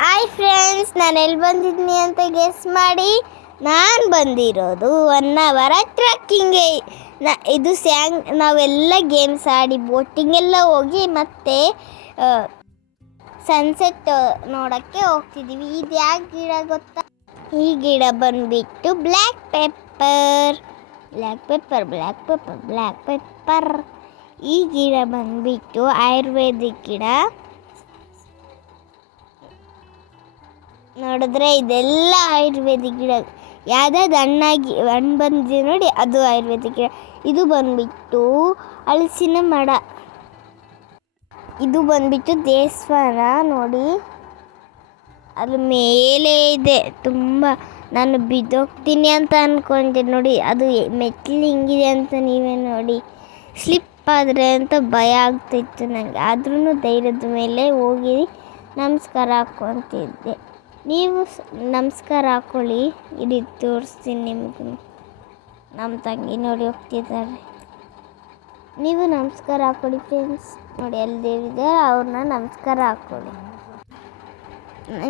Hi friends, ನಾನು ಎಲ್ಲಿ ಬಂದಿದ್ದೀನಿ ಅಂತ ಗೆಸ್ ಮಾಡಿ. ನಾನು ಬಂದಿರೋದು 1 ಅವರ್ ಟ್ರಕ್ಕಿಂಗ್ಗೆ. ಇದು ನಾವೆಲ್ಲ ಗೇಮ್ಸ್ ಆಡಿ ಬೋಟಿಂಗ್ ಎಲ್ಲ ಹೋಗಿ ಮತ್ತೆ ಸನ್ಸೆಟ್ ನೋಡೋಕ್ಕೆ ಹೋಗ್ತಿದ್ದೀವಿ. ಇದು ಯಾಕೆ ಗಿಡ ಗೊತ್ತಾ? ಈ ಗಿಡ ಬಂದುಬಿಟ್ಟು ಬ್ಲ್ಯಾಕ್ ಪೆಪ್ಪರ್. ಈ ಗಿಡ ಬಂದುಬಿಟ್ಟು ಆಯುರ್ವೇದಿಕ್ ಗಿಡ. ನೋಡಿದ್ರೆ ಇದೆಲ್ಲ ಆಯುರ್ವೇದಿಕ್ ಗಿಡ. ಯಾವುದಾದ್ರು ಹಣ್ಣು ಬಂದಿದೆ ನೋಡಿ, ಅದು ಆಯುರ್ವೇದಿಕ್ ಗಿಡ. ಇದು ಬಂದುಬಿಟ್ಟು ಹಲಸಿನ ಮರ. ಇದು ಬಂದುಬಿಟ್ಟು ದೇವಸ್ಥಾನ ನೋಡಿ, ಅದ್ರ ಮೇಲೆ ಇದೆ. ತುಂಬ ನಾನು ಬಿದ್ದೋಗ್ತೀನಿ ಅಂತ ಅಂದ್ಕೊಂಡೆ ನೋಡಿ. ಅದು ಮೆಟ್ಲು ಹಿಂಗಿದೆ ಅಂತ ನೀವೇ ನೋಡಿ. ಸ್ಲಿಪ್ ಆದರೆ ಅಂತ ಭಯ ಆಗ್ತಾಯಿತ್ತು ನನಗೆ. ಆದ್ರೂ ಧೈರ್ಯದ ಮೇಲೆ ಹೋಗಿ ನಮಸ್ಕಾರ ಹಾಕ್ಕೊತಿದ್ದೆ. ನೀವು ನಮಸ್ಕಾರ ಹಾಕ್ಕೊಳ್ಳಿ. ಇಲ್ಲಿ ತೋರಿಸ್ತೀನಿ ನಿಮಗೂ. ನಮ್ಮ ತಂಗಿ ನೋಡಿ ಹೋಗ್ತಿದ್ದಾರೆ. ನೀವು ನಮಸ್ಕಾರ ಹಾಕ್ಕೊಳ್ಳಿ ಫ್ರೆಂಡ್ಸ್. ನೋಡಿ ಅಲ್ಲಿ ದೇವಿದೆ, ಅವ್ರನ್ನ ನಮಸ್ಕಾರ ಹಾಕ್ಕೊಳ್ಳಿ.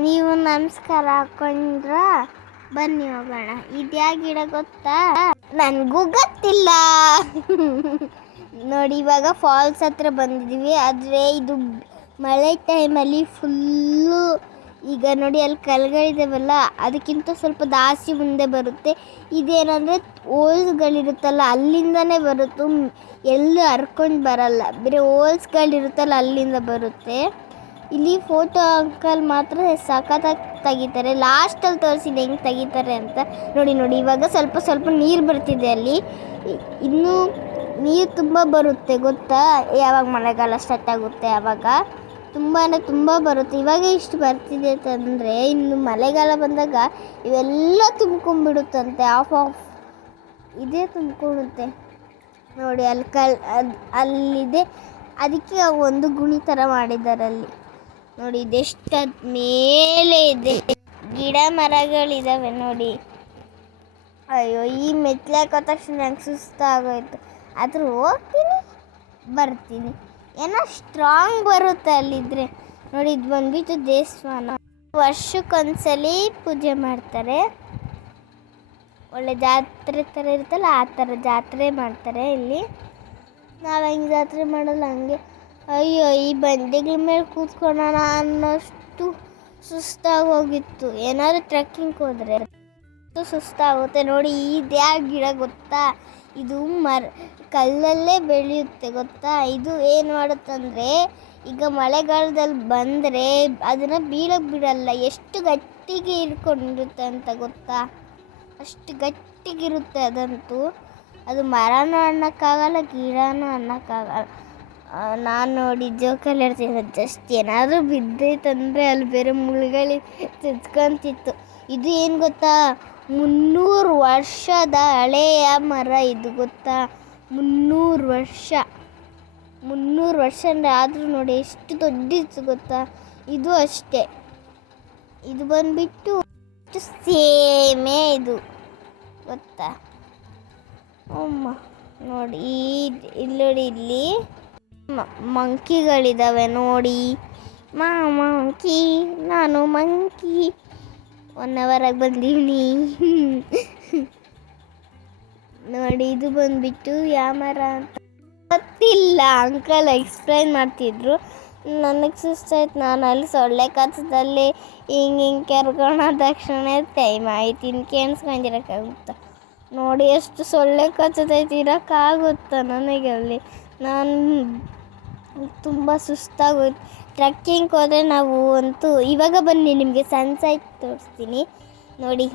ನೀವು ನಮಸ್ಕಾರ ಹಾಕ್ಕೊಂಡ್ರ ಬನ್ನಿ ಹೋಗೋಣ. ಇದ್ಯಾ ಗಿಡ ಗೊತ್ತಾ? ನನಗೂ ಗೊತ್ತಿಲ್ಲ. ನೋಡಿ ಇವಾಗ ಫಾಲ್ಸ್ ಹತ್ರ ಬಂದಿದ್ದೀವಿ. ಆದರೆ ಇದು ಮಳೆ ಟೈಮಲ್ಲಿ ಫುಲ್ಲು. ಈಗ ನೋಡಿ ಅಲ್ಲಿ ಕಲ್ಗಳಿದ್ದಾವಲ್ಲ, ಅದಕ್ಕಿಂತ ಸ್ವಲ್ಪ ಜಾಸ್ತಿ ಮುಂದೆ ಬರುತ್ತೆ. ಇದೇನಂದರೆ ಹೋಲ್ಸ್ಗಳಿರುತ್ತಲ್ಲ ಅಲ್ಲಿಂದನೇ ಬರುತ್ತೆ, ಎಲ್ಲೂ ಹರ್ಕೊಂಡು ಬರಲ್ಲ. ಬೇರೆ ಹೋಲ್ಸ್ಗಳಿರುತ್ತಲ್ಲ ಅಲ್ಲಿಂದ ಬರುತ್ತೆ. ಇಲ್ಲಿ ಫೋಟೋ ಅಂಕಲ್ ಮಾತ್ರ ಸಖತ್ತಾಗಿ ತೆಗಿತಾರೆ. ಲಾಸ್ಟಲ್ಲಿ ತೋರಿಸಿದ್ದು ಹೆಂಗೆ ತೆಗಿತಾರೆ ಅಂತ ನೋಡಿ. ಇವಾಗ ಸ್ವಲ್ಪ ನೀರು ಬರ್ತಿದೆ ಅಲ್ಲಿ. ಇನ್ನೂ ನೀರು ತುಂಬ ಬರುತ್ತೆ ಗೊತ್ತಾ? ಯಾವಾಗ ಮಳೆಗಾಲ ಸ್ಟಾರ್ಟ್ ಆಗುತ್ತೆ ಆವಾಗ ತುಂಬ ಬರುತ್ತೆ. ಇವಾಗ ಇಷ್ಟು ಬರ್ತಿದೆ ಅಂತಂದರೆ ಇನ್ನು ಮಳೆಗಾಲ ಬಂದಾಗ ಇವೆಲ್ಲ ತುಂಬ್ಕೊಂಡ್ಬಿಡುತ್ತಂತೆ. ಆಫ್ ಇದೇ ತುಂಬ್ಕೊಳ್ಳುತ್ತೆ ನೋಡಿ. ಅಲ್ಲಿದೆ, ಅದಕ್ಕೆ ಒಂದು ಗುಣಿ ಥರ ಮಾಡಿದ್ದಾರೆ ಅಲ್ಲಿ ನೋಡಿ. ಇದೆಷ್ಟು ಮೇಲೆ ಇದೆ, ಗಿಡ ಮರಗಳಿದ್ದಾವೆ ನೋಡಿ. ಅಯ್ಯೋ, ಈ ಮೆಟ್ಲಾಕೋ ತಕ್ಷಣ ನಂಗೆ ಸುಸ್ತಾಗೋಯ್ತು. ಆದರೂ ಹೋಗ್ತೀನಿ ಬರ್ತೀನಿ, ಏನೋ ಸ್ಟ್ರಾಂಗ್ ಬರುತ್ತೆ ಅಲ್ಲಿದ್ದರೆ ನೋಡಿ. ಇದು ಬಂದ್ಬಿಟ್ಟು ದೇವಸ್ಥಾನ. ವರ್ಷಕ್ಕೊಂದ್ಸಲಿ ಪೂಜೆ ಮಾಡ್ತಾರೆ. ಒಳ್ಳೆ ಜಾತ್ರೆ ಥರ ಇರುತ್ತಲ್ಲ, ಆ ಥರ ಜಾತ್ರೆ ಮಾಡ್ತಾರೆ ಇಲ್ಲಿ. ನಾವು ಹೆಂಗೆ ಜಾತ್ರೆ ಮಾಡಲ್ಲ ಹಂಗೆ. ಅಯ್ಯೋ, ಈ ಬಂಡೆಗಳ ಮೇಲೆ ಕೂತ್ಕೊಳ್ಳೋಣ ಅನ್ನೋಷ್ಟು ಸುಸ್ತಾಗಿ ಹೋಗಿತ್ತು. ಏನಾದರೂ ಟ್ರೆಕ್ಕಿಂಗ್ ಹೋದರೆ ಸುಸ್ತಾಗುತ್ತೆ ನೋಡಿ. ಇದ್ಯಾ ಗಿಡ ಗೊತ್ತಾ? ಇದು ಕಲ್ಲಲ್ಲೇ ಬೆಳೆಯುತ್ತೆ ಗೊತ್ತಾ? ಇದು ಏನು ಮಾಡುತ್ತಂದರೆ, ಈಗ ಮಳೆಗಾಲದಲ್ಲಿ ಬಂದರೆ ಅದನ್ನು ಬೀಳಕ್ಕೆ ಬಿಡಲ್ಲ. ಎಷ್ಟು ಗಟ್ಟಿಗೆ ಇಟ್ಕೊಂಡಿರುತ್ತೆ ಅಂತ ಗೊತ್ತಾ? ಅಷ್ಟು ಗಟ್ಟಿಗಿರುತ್ತೆ ಅದಂತೂ. ಅದು ಮರನೂ ಅನ್ನೋಕ್ಕಾಗಲ್ಲ, ಗಿಡನೂ ಅನ್ನೋಕ್ಕಾಗಲ್ಲ. ನಾನು ನೋಡಿ ಜೋಕಲ್ಲಿ ಹೇಳ್ತೀನಿ, ಜಸ್ಟ್ ಏನಾದರೂ ಬಿದ್ದೈತಂದರೆ ಅಲ್ಲಿ ಬೇರೆ ಮುಳುಗಳಿ ಚುಚ್ಕೊಂತಿತ್ತು. ಇದು ಏನು ಗೊತ್ತಾ? 300 ವರ್ಷದ ಹಳೆಯ ಮರ ಇದು ಗೊತ್ತಾ? 300 ವರ್ಷ ಅಂದರೆ ಆದರೂ ನೋಡಿ ಎಷ್ಟು ದೊಡ್ಡಿತ್ತು ಗೊತ್ತಾ? ಇದು ಅಷ್ಟೇ. ಇದು ಬಂದುಬಿಟ್ಟು ಸೇಮೇ ಇದು ಗೊತ್ತಾ? ಅಮ್ಮ ನೋಡಿ, ಇಲ್ಲಿ ನೋಡಿ, ಇಲ್ಲಿ ಮಂಕಿಗಳಿದ್ದಾವೆ ನೋಡಿ. ಮಂಕಿ, ನಾನು ಮಂಕಿ. 1 ಅವರಾಗಿ ಬಂದೀನಿ ನೋಡಿ. ಇದು ಬಂದುಬಿಟ್ಟು ಯಾವ ಮರ ಅಂತ ಗೊತ್ತಿಲ್ಲ, ಅಂಕಲ್ ಎಕ್ಸ್ಪ್ಲೈನ್ ಮಾಡ್ತಿದ್ರು. ನನಗೆ ಸುಸ್ತಾಯ್ತು. ನಾನು ಅಲ್ಲಿ ಸೊಳ್ಳೆ ಕಚ್ಚದಲ್ಲಿ ಹಿಂಗೆ ಕೆರ್ಕೋಣ ತಕ್ಷಣ ಟೈಮ್ ಆಯ್ತು. ಇನ್ನು ಕೇಳಿಸ್ಕೊಂಡಿರೋಕ್ಕಾಗುತ್ತಾ ನೋಡಿ? ಎಷ್ಟು ಸೊಳ್ಳೆ ಕಚ್ಚತೈತಿ, ಇರೋಕ್ಕಾಗುತ್ತಾ ನನಗೆ ಅಲ್ಲಿ? ನಾನು ತುಂಬ ಸುಸ್ತಾಗೋಯ್ತು. ಟ್ರೆಕ್ಕಿಂಗ್ ಹೋದರೆ ನಾವು ಅಂತೂ ಇವಾಗ ಬನ್ನಿ ನಿಮಗೆ ಸನ್ಸೆಟ್ ತೋರಿಸ್ತೀನಿ ನೋಡಿ.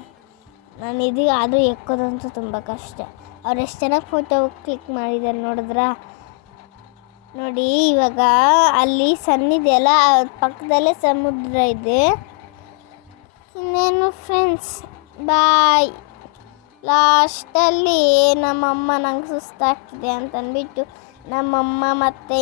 ನಾನು ಇದು ಆದರೂ ಎಕ್ಕೋದಂತೂ ತುಂಬ ಕಷ್ಟ. ಅವ್ರು ಎಷ್ಟು ಚೆನ್ನಾಗಿ ಫೋಟೋ ಕ್ಲಿಕ್ ಮಾಡಿದ್ದಾರೆ ನೋಡಿದ್ರಾ? ನೋಡಿ ಇವಾಗ ಅಲ್ಲಿ ಸಣ್ಣಿದೆಯಲ್ಲ, ಪಕ್ಕದಲ್ಲೇ ಸಮುದ್ರ ಇದೆ. ಇನ್ನೇನು ಫ್ರೆಂಡ್ಸ್, ಬಾಯ್. ಲಾಸ್ಟಲ್ಲಿ ನಮ್ಮಮ್ಮ ನಂಗೆ ಸುಸ್ತಾಗ್ತಿದೆ ಅಂತಂದ್ಬಿಟ್ಟು ನಮ್ಮಮ್ಮ ಮತ್ತು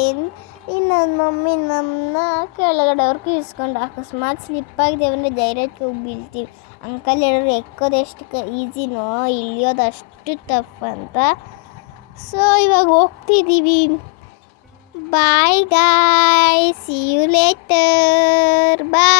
ಇನ್ನೊಂದು ಮಮ್ಮಿ ನಮ್ಮನ್ನ ಕೆಳಗಡೆವರೆಗೂ ಇಸ್ಕೊಂಡು, ಅಕಸ್ಮಾತ್ ಸ್ಲಿಪ್ಪಾಗಿದೆ ಅಂದರೆ ಡೈರೆಕ್ಟ್ ಹೋಗಿ ಬೀಳ್ತೀವಿ. ಅಂಕಲ್ ಹೇಳಿದ್ರು ಎಕ್ಕೋದು ಎಷ್ಟು ಈಸಿನೋ ಇಳಿಯೋದು ಅಷ್ಟು ಟಫ್ ಅಂತ. ಸೊ ಇವಾಗ ಹೋಗ್ತಿದ್ದೀವಿ. Bye guys, see you later, bye.